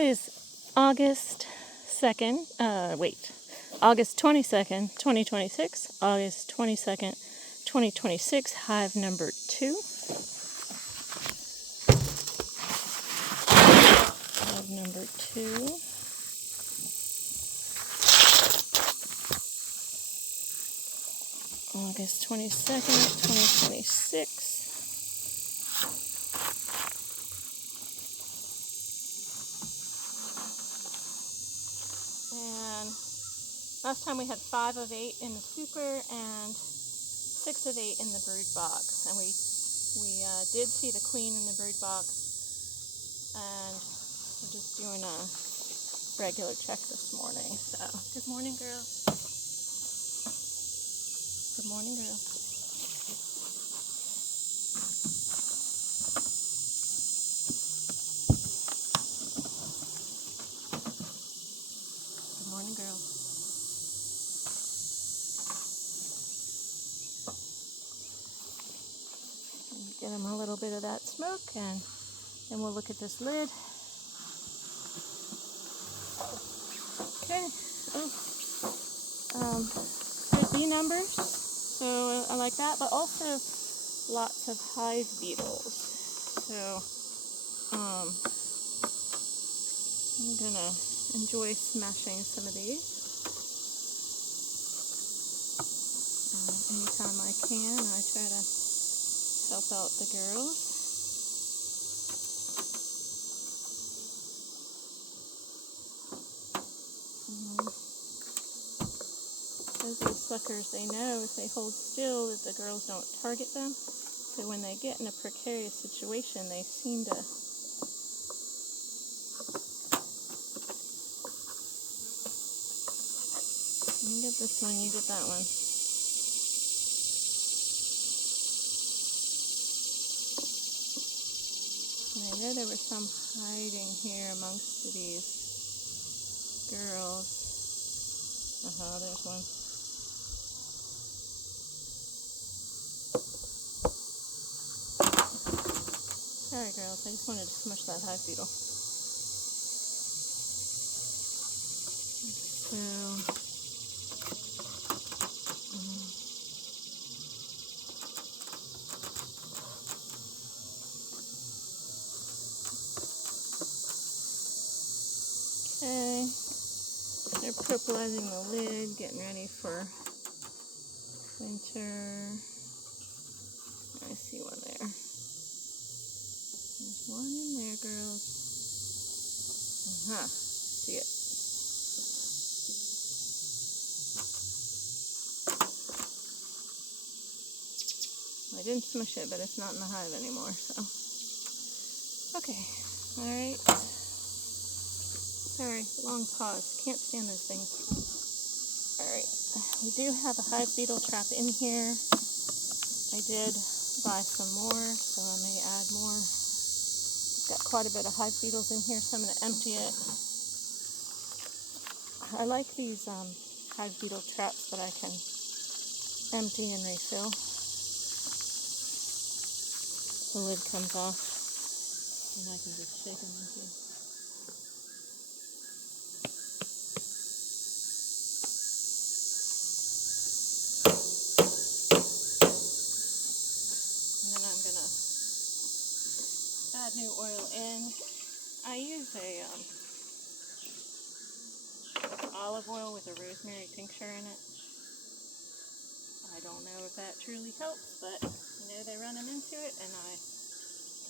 It is August 2nd, August 22nd, 2026, August 22nd, 2026, hive number 2. Hive number 2. August 22nd, 2026. And last time we had 5 of 8 in the super and 6 of 8 in the brood box. And we did see the queen in the brood box. And we're just doing a regular check this morning. So, good morning, girls. Good morning, girls. Good morning, girls. Get them a little bit of that smoke, and then we'll look at this lid. Okay. Good bee numbers, so I like that, but also lots of hive beetles. So I'm gonna enjoy smashing some of these anytime I can. I try to help out the girls. These suckers, they know if they hold still that the girls don't target them. So when they get in a precarious situation, they seem to you get this one, you get that one. And I know there were some hiding here amongst these girls. There's one. Sorry, girls, I just wanted to smush that hive beetle. So, okay, they're purplizing the lid, getting ready for winter. I see one there. There's one in there, girls. See it. I didn't smush it, but it's not in the hive anymore, so. Okay, alright. Sorry, long pause. Can't stand those things. Alright, we do have a hive beetle trap in here. I did buy some more, so I may add more. Got quite a bit of hive beetles in here, so I'm going to empty it. I like these hive beetle traps that I can empty and refill. The lid comes off, and I can just shake them into. And then I'm going to add new oil in. I use a olive oil with a rosemary tincture in it. I don't know if that truly helps, but they run them into it, and I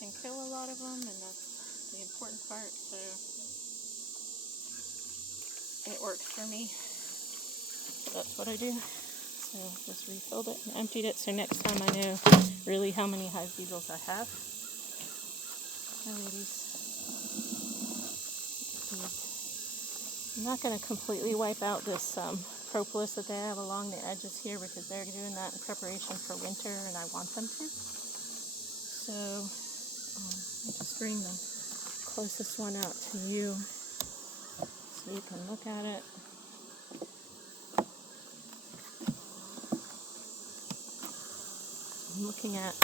can kill a lot of them, and that's the important part. So it works for me. So that's what I do. So just refilled it and emptied it, so next time I know really how many hive beetles I have. Hi, ladies. I'm not going to completely wipe out this propolis that they have along the edges here, because they're doing that in preparation for winter, and I want them to. So I'll just bring the closest one out to you so you can look at it. I'm looking at,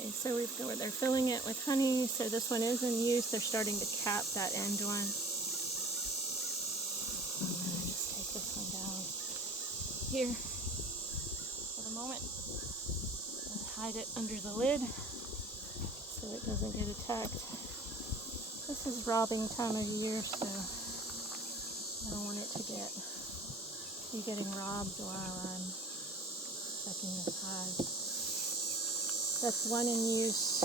Okay, so they're filling it with honey. So this one is in use. They're starting to cap that end one. I'm gonna just take this one down here for the moment and hide it under the lid so it doesn't get attacked. This is robbing time of year, so I don't want it to be getting robbed while I'm checking this hive. That's one in use.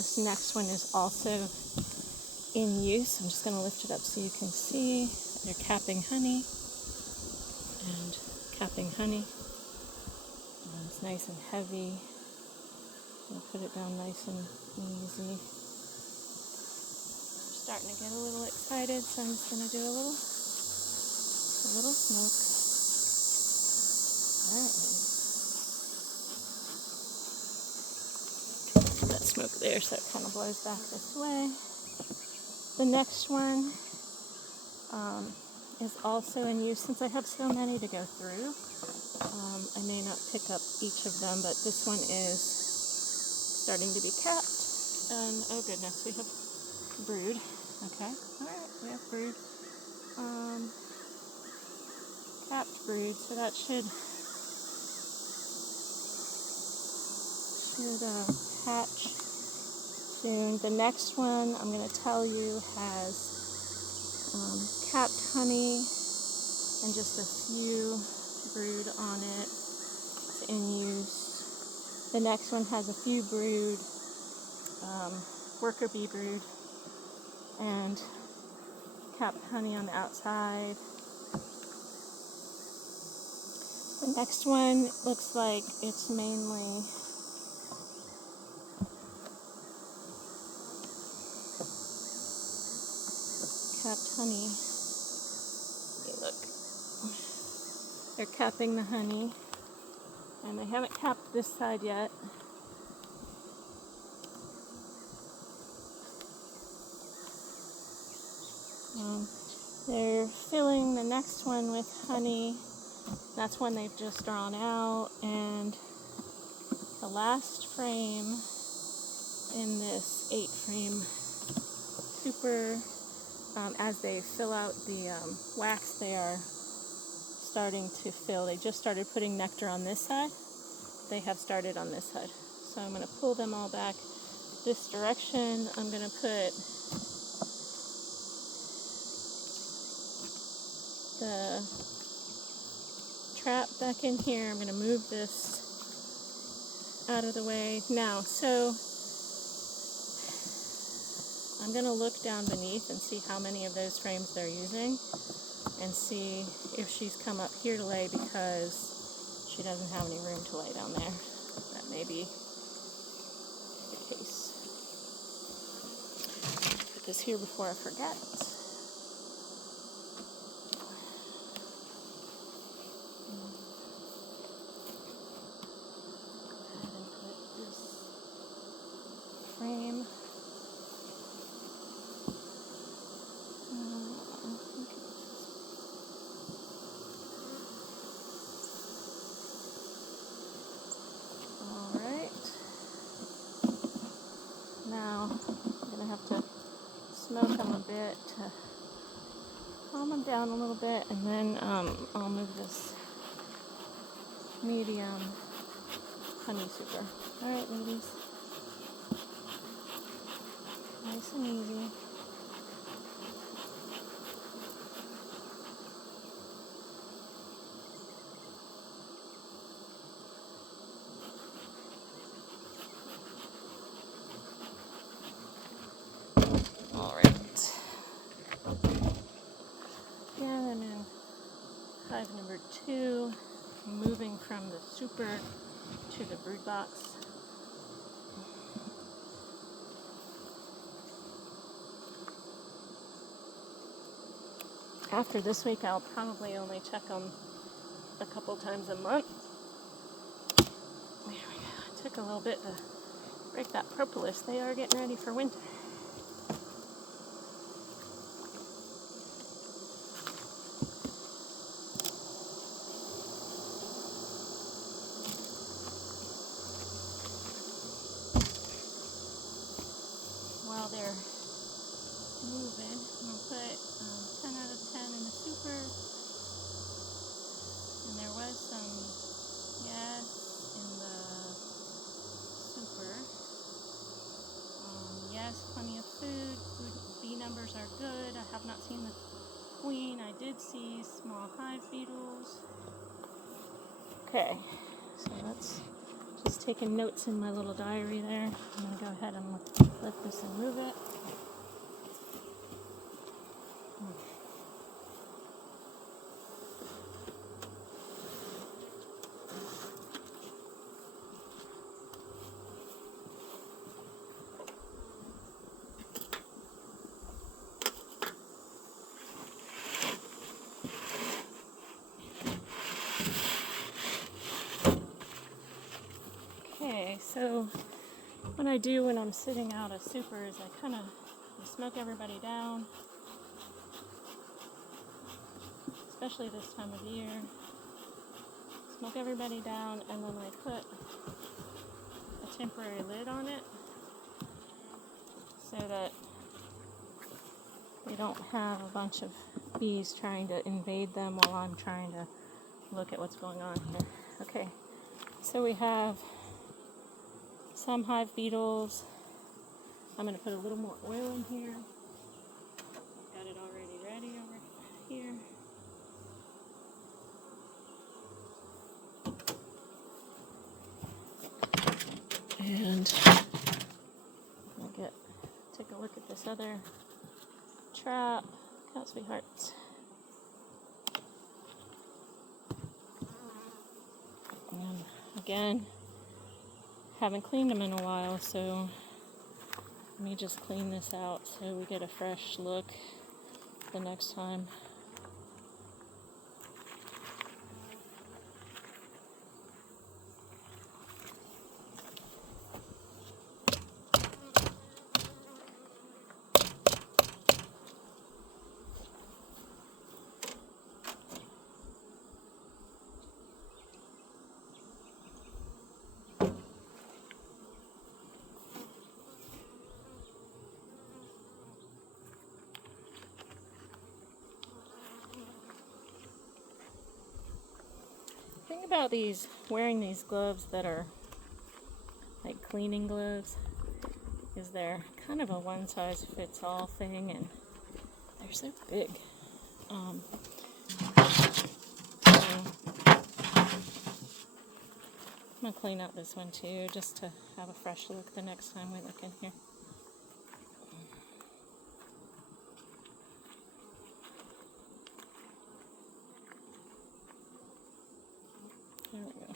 This next one is also in use. I'm just going to lift it up so you can see. They're capping honey and capping honey. It's nice and heavy. I'll put it down nice and easy. Starting to get a little excited, so I'm just going to do a little smoke. Alright, put that smoke there so it kind of blows back this way. The next one is also in use. Since I have so many to go through, I may not pick up each of them, but this one is starting to be capped. And oh goodness, we have brood. Okay, alright, we have brood. Capped brood, so that should hatch soon. The next one I'm going to tell you has capped honey and just a few brood on it. It's in use. The next one has a few brood, worker bee brood, and capped honey on the outside. The next one looks like it's mainly capped honey. Hey, look. They're capping the honey, and they haven't capped this side yet. They're filling the next one with honey. That's one they've just drawn out, and the last frame in this 8-frame super, as they fill out the wax, they are starting to fill. They just started putting nectar on this side. They have started on this side. So I'm going to pull them all back this direction. I'm going to put the trap back in here. I'm going to move this out of the way now. So I'm going to look down beneath and see how many of those frames they're using and see if she's come up here to lay because she doesn't have any room to lay down there. That may be the case. Put this here before I forget. Frame. Alright. Now I'm going to have to smoke them a bit to calm them down a little bit, and then I'll move this medium honey super. Alright, ladies. Nice and easy. Alright. Again, I'm in hive number 2, moving from the super to the brood box. After this week, I'll probably only check them a couple times a month. There we go. It took a little bit to break that propolis. They are getting ready for winter. COVID. I'm going to put 10 out of 10 in the super. And there was some yes in the super. Yes, plenty of food. Food bee numbers are good. I have not seen the queen. I did see small hive beetles. Okay, so that's just taking notes in my little diary there. I'm going to go ahead and lift this and move it. Okay, so what I do when I'm sitting out of super is I kind of smoke everybody down, especially this time of year. Smoke everybody down, and then I put a temporary lid on it so that they don't have a bunch of bees trying to invade them while I'm trying to look at what's going on here. Okay, so we have some hive beetles. I'm going to put a little more oil in here. Got it already ready over here. And I'll take a look at this other trap. Cat sweethearts. And again, haven't cleaned them in a while, so let me just clean this out so we get a fresh look the next time. The thing about wearing these gloves that are like cleaning gloves is they're kind of a one-size-fits-all thing, and they're so big. So I'm going to clean out this one too, just to have a fresh look the next time we look in here. There we go.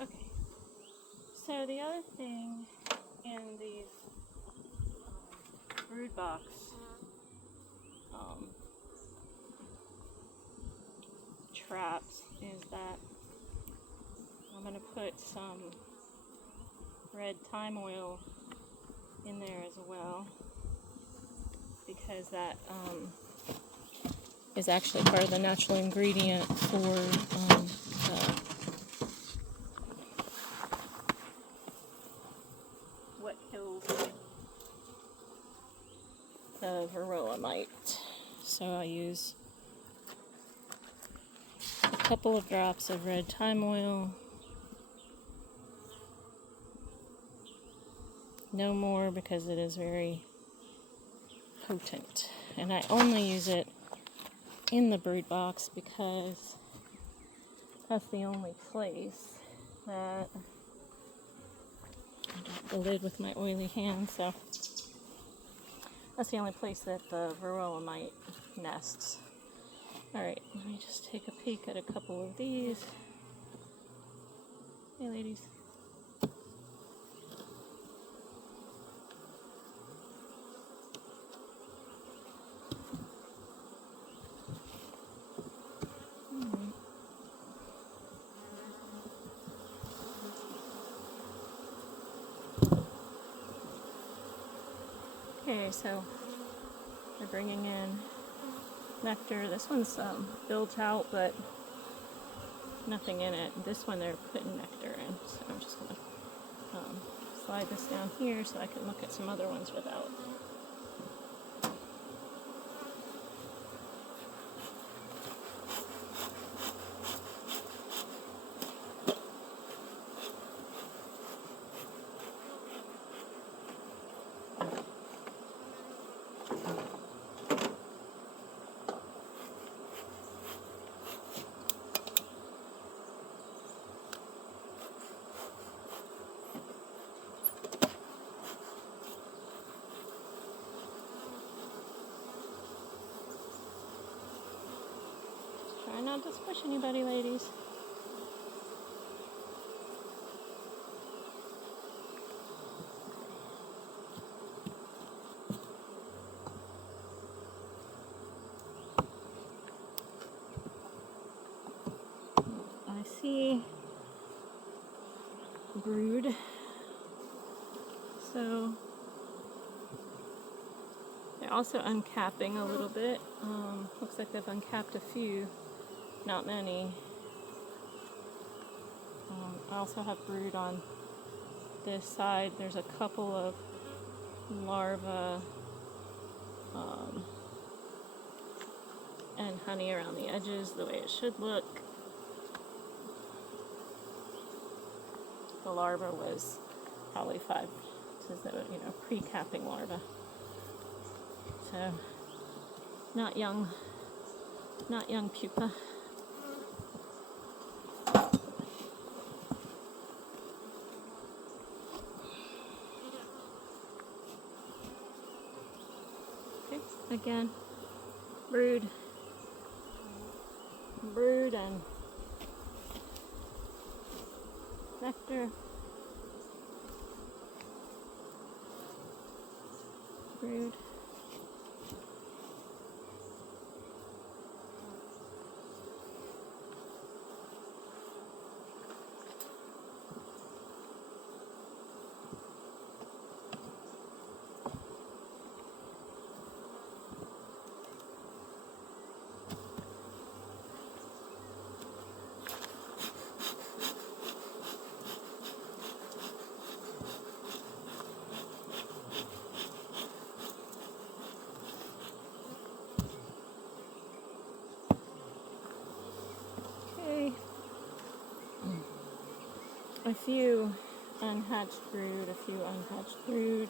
Okay, so the other thing in these brood box traps is that I'm going to put some red thyme oil in there as well, because that is actually part of the natural ingredient for what kills the varroa mite. So I use a couple of drops of red thyme oil, no more, because it is very potent, and I only use it in the brood box because that's the only place that I got the lid with my oily hand, so that's the only place that the varroa mite nests. Alright, let me just take a peek at a couple of these. Hey ladies. Okay, so they're bringing in nectar. This one's built out, but nothing in it. This one they're putting nectar in, so I'm just going to slide this down here so I can look at some other ones without. Try not to squish anybody, ladies. I see brood. So they're also uncapping a little bit. Looks like they've uncapped a few, not many. I also have brood on this side. There's a couple of larvae and honey around the edges, the way it should look. The larva was probably 5, pre-capping larva. So not young pupa. Okay, again, brood and nectar, brood. A few unhatched brood,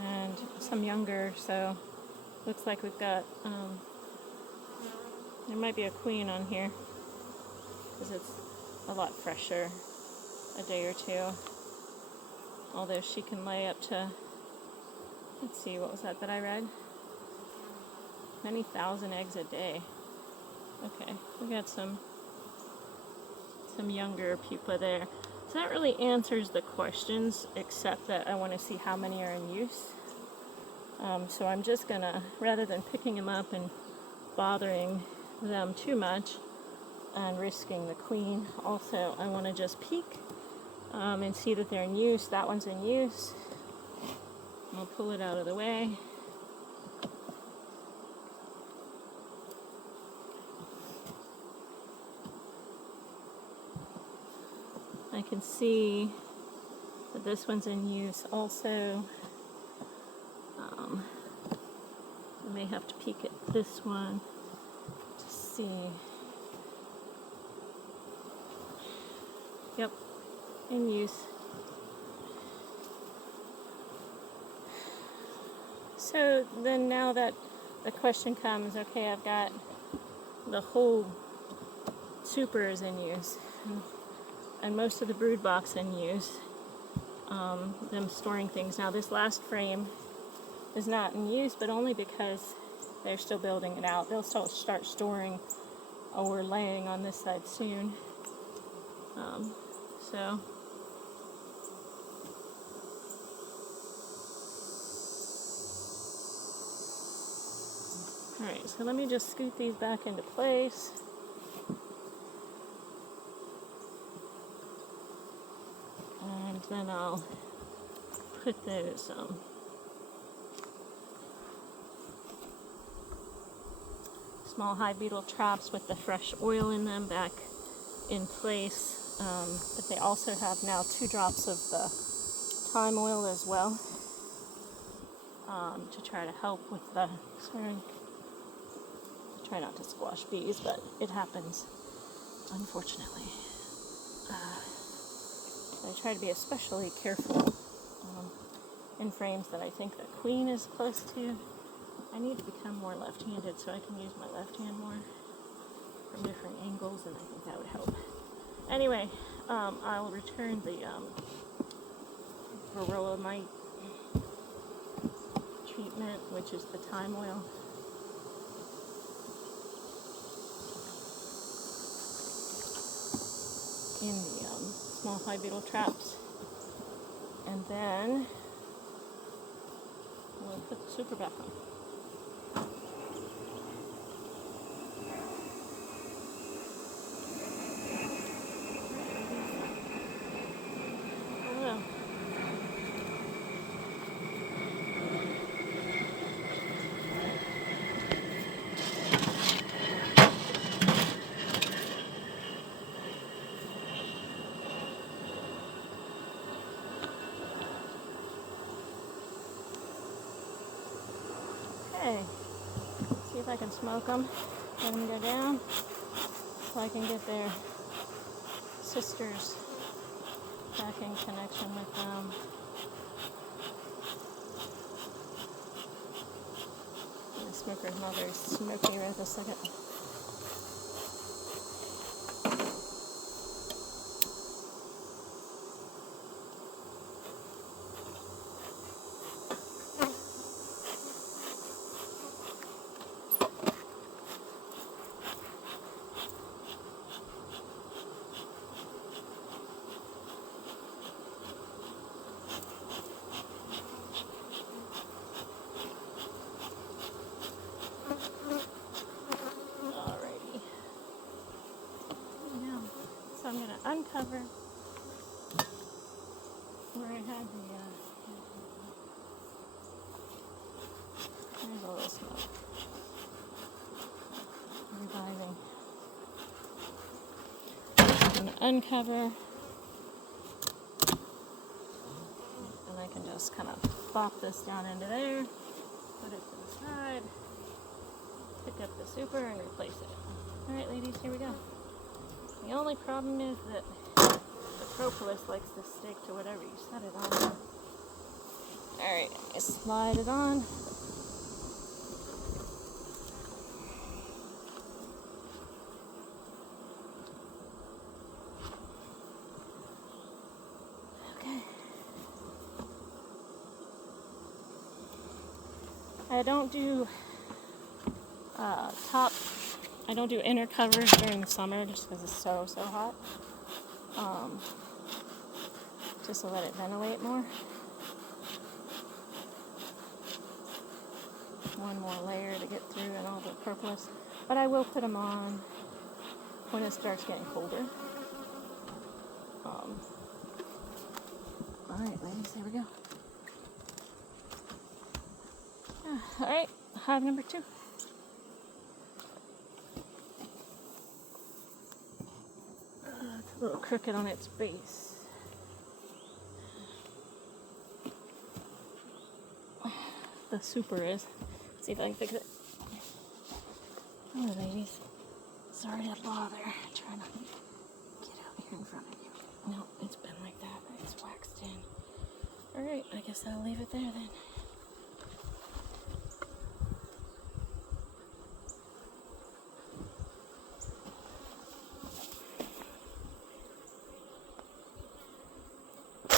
and some younger, so looks like we've got, there might be a queen on here, because it's a lot fresher, a day or two, although she can lay up to, let's see, what was that I read? Many thousand eggs a day. Okay, we got some younger pupa there. So that really answers the questions, except that I want to see how many are in use. So I'm just gonna, rather than picking them up and bothering them too much and risking the queen, also I want to just peek and see that they're in use. That one's in use. I'll pull it out of the way. I can see that this one's in use also. I may have to peek at this one to see. Yep, in use. So then now that the question comes, okay, I've got the whole super is in use. And most of the brood box in use, them storing things. Now this last frame is not in use, but only because they're still building it out. They'll still start storing or laying on this side soon. So alright, so let me just scoot these back into place. And then I'll put those small hive beetle traps with the fresh oil in them back in place, but they also have now 2 drops of the thyme oil as well, to try to help with the, sorry, try not to squash bees, but it happens, unfortunately. I try to be especially careful in frames that I think the queen is close to. I need to become more left-handed so I can use my left hand more from different angles, and I think that would help. Anyway, I'll return the varroamite treatment, which is the thyme oil. In the small hive beetle traps. And then we'll put the super back on. Okay, see if I can smoke them, let them go down, so I can get their sisters back in connection with them. My smoker's not very smoky right this second. So I'm going to uncover where I had the, there's a little smoke, reviving. I'm going to uncover, and I can just kind of plop this down into there, put it to the side, pick up the super and replace it. Alright ladies, here we go. The only problem is that the propolis likes to stick to whatever you set it on. Alright, I slide it on. Okay. I don't do I don't do inner covers during the summer just because it's so hot. Just to let it ventilate more. One more layer to get through and all the propolis. But I will put them on when it starts getting colder. Alright ladies, here we go. Alright, hive number 2. It's a little crooked on its base. The super is. Let's see if I can fix it. Hello ladies. Sorry to bother. Try not to get out here in front of you. No, it's been like that. It's waxed in. Alright, I guess I'll leave it there then.